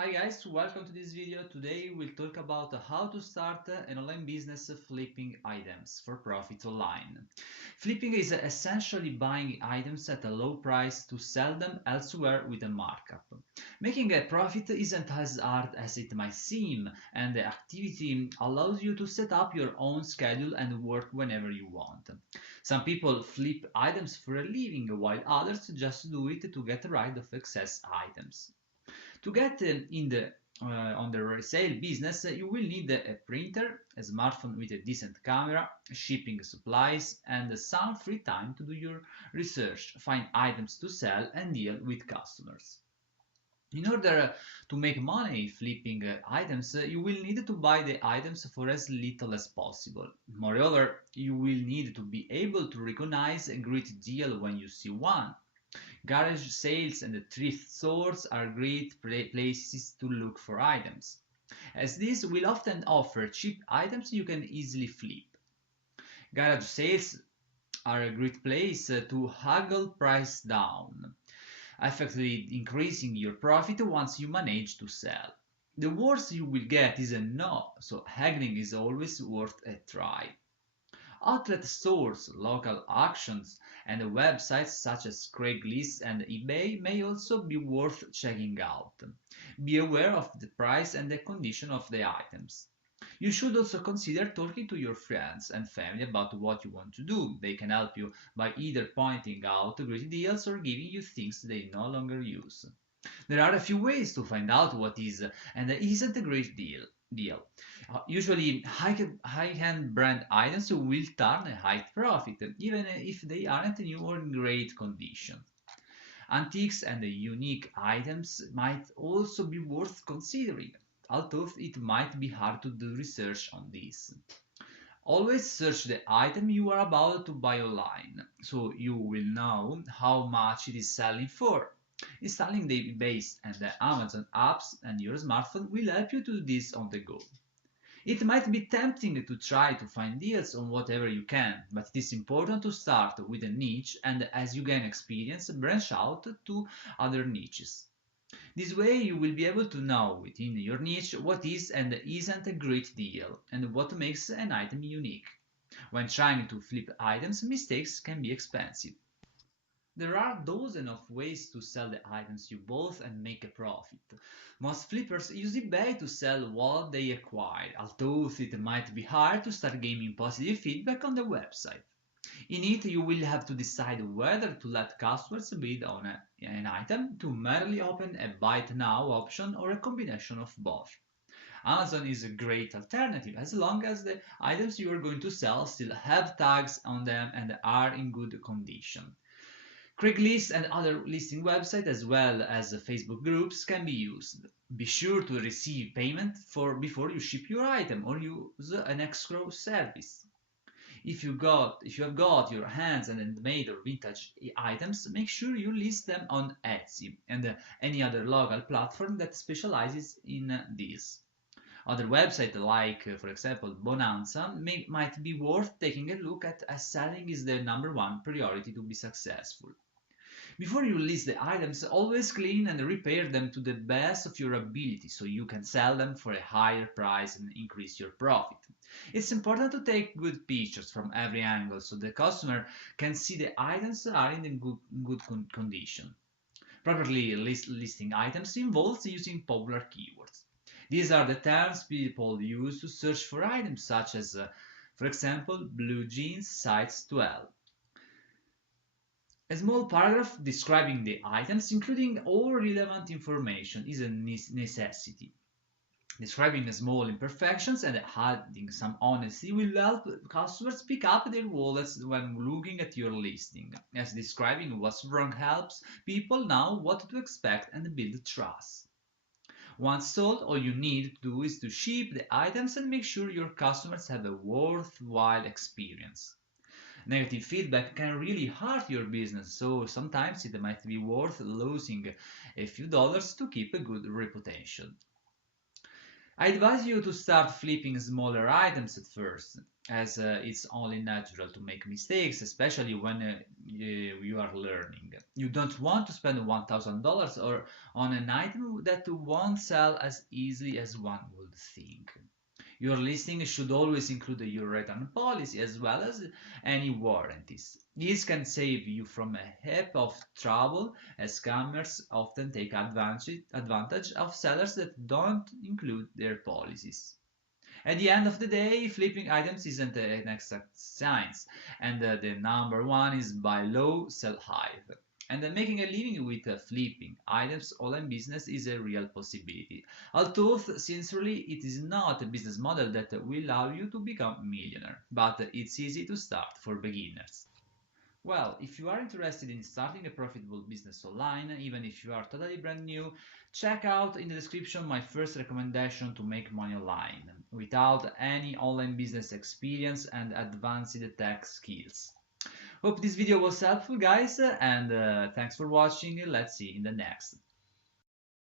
Hi guys, welcome to this video. Today we'll talk about how to start an online business flipping items for profit online. Flipping is essentially buying items at a low price to sell them elsewhere with a markup. Making a profit isn't as hard as it might seem, and the activity allows you to set up your own schedule and work whenever you want. Some people flip items for a living, while others just do it to get rid of excess items. To get in the on the resale business, you will need a printer, a smartphone with a decent camera, shipping supplies, and some free time to do your research, find items to sell, and deal with customers. In order to make money flipping items, you will need to buy the items for as little as possible. Moreover, you will need to be able to recognize a great deal when you see one. Garage sales and thrift stores are great places to look for items, as these will often offer cheap items you can easily flip. Garage sales are a great place to haggle price down, effectively increasing your profit once you manage to sell. The worst you will get is a no, so haggling is always worth a try. Outlet stores, local auctions, and websites such as Craigslist and eBay may also be worth checking out. Be aware of the price and the condition of the items. You should also consider talking to your friends and family about what you want to do. They can help you by either pointing out great deals or giving you things they no longer use. There are a few ways to find out what is and isn't a great deal. Usually, high-end brand items will turn a high profit, even if they aren't new or in great condition. Antiques and unique items might also be worth considering, although it might be hard to do research on this. Always search the item you are about to buy online, so you will know how much it is selling for. Installing the base and the Amazon apps and your smartphone will help you to do this on the go. It might be tempting to try to find deals on whatever you can, but it is important to start with a niche and as you gain experience, branch out to other niches. This way you will be able to know within your niche what is and isn't a great deal and what makes an item unique. When trying to flip items, mistakes can be expensive. There are dozens of ways to sell the items you bought and make a profit. Most flippers use eBay to sell what they acquired, although it might be hard to start gaining positive feedback on the website. In it, you will have to decide whether to let customers bid on an item, to merely open a Buy It Now option, or a combination of both. Amazon is a great alternative as long as the items you are going to sell still have tags on them and are in good condition. Craigslist and other listing websites as well as Facebook groups can be used. Be sure to receive payment before you ship your item or use an escrow service. If you have got your hands on handmade or vintage items, make sure you list them on Etsy and any other local platform that specializes in this. Other websites like, for example, Bonanza might be worth taking a look at as selling is the number one priority to be successful. Before you list the items, always clean and repair them to the best of your ability so you can sell them for a higher price and increase your profit. It's important to take good pictures from every angle so the customer can see the items are in good condition. Properly listing items involves using popular keywords. These are the terms people use to search for items such as, for example, blue jeans size 12. A small paragraph describing the items, including all relevant information, is a necessity. Describing small imperfections and adding some honesty will help customers pick up their wallets when looking at your listing, as describing what's wrong helps people know what to expect and build trust. Once sold, all you need to do is to ship the items and make sure your customers have a worthwhile experience. Negative feedback can really hurt your business, so sometimes it might be worth losing a few dollars to keep a good reputation. I advise you to start flipping smaller items at first, as it's only natural to make mistakes, especially when you are learning. You don't want to spend $1,000 or on an item that won't sell as easily as one would think. Your listing should always include your return policy as well as any warranties. This can save you from a heap of trouble, as scammers often take advantage of sellers that don't include their policies. At the end of the day, flipping items isn't an exact science, and the number one is buy low, sell high. And making a living with flipping items online business is a real possibility. Although, sincerely, it is not a business model that will allow you to become a millionaire, but it's easy to start for beginners. Well, if you are interested in starting a profitable business online, even if you are totally brand new, check out in the description my first recommendation to make money online without any online business experience and advanced tech skills. Hope this video was helpful, guys, and thanks for watching. Let's see in the next.